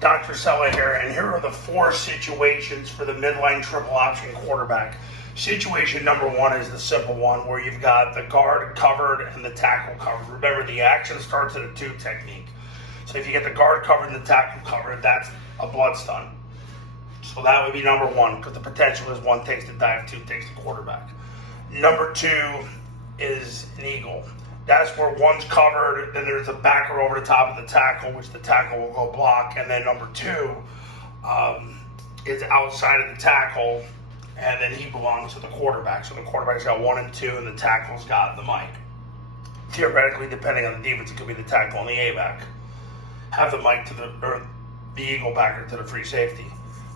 Dr. Sella here, and here are the 4 situations for the midline triple option quarterback. Situation number 1 is the simple one where you've got the guard covered and the tackle covered. Remember, the action starts at a 2 technique. So if you get the guard covered and the tackle covered, that's a blood stun. So that would be number 1, because the potential is 1 takes the dive, 2 takes the quarterback. Number 2 is an eagle. That's where 1's covered, then there's a backer over the top of the tackle, which the tackle will go block. And then number 2 is outside of the tackle, and then he belongs to the quarterback. So the quarterback's got 1 and 2, and the tackle's got the mic. Theoretically, depending on the defense, it could be the tackle and the A-back. Have the mic to the eagle backer to the free safety.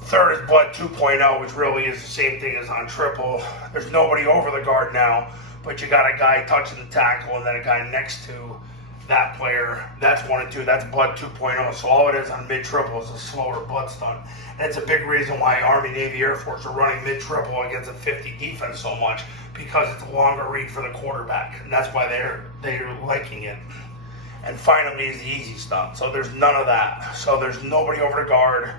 Third is blood 2.0, which really is the same thing as on triple. There's nobody over the guard now, but you got a guy touching the tackle and then a guy next to that player. That's 1 and 2. That's blood 2.0. So all it is on mid-triple is a slower blood stun. And it's a big reason why Army, Navy, Air Force are running mid-triple against a 50 defense so much, because it's a longer read for the quarterback. And that's why they're liking it. And finally is the easy stun. So there's none of that. So there's nobody over the guard.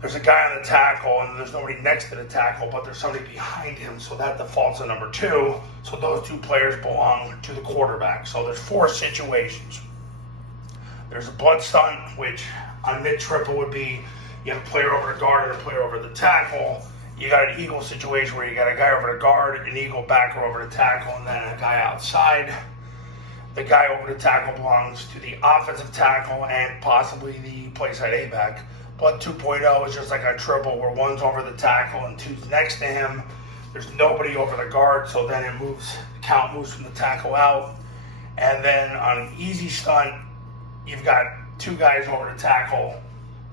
There's a guy on the tackle, and there's nobody next to the tackle, but there's somebody behind him, so that defaults to number 2. So those 2 players belong to the quarterback. So there's 4 situations. There's a blood stun, which on mid-triple would be you have a player over the guard and a player over the tackle. You got an eagle situation where you got a guy over the guard, an eagle backer over the tackle, and then a guy outside. The guy over the tackle belongs to the offensive tackle and possibly the play side A-back. Blood 2.0 is just like on triple, where 1's over the tackle and 2's next to him. There's nobody over the guard, so then the count moves from the tackle out. And then on an easy stunt, you've got 2 guys over the tackle.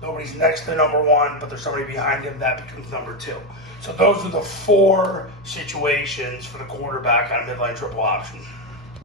Nobody's next to number 1, but there's somebody behind him. That becomes number 2. So those are the 4 situations for the quarterback on midline triple option.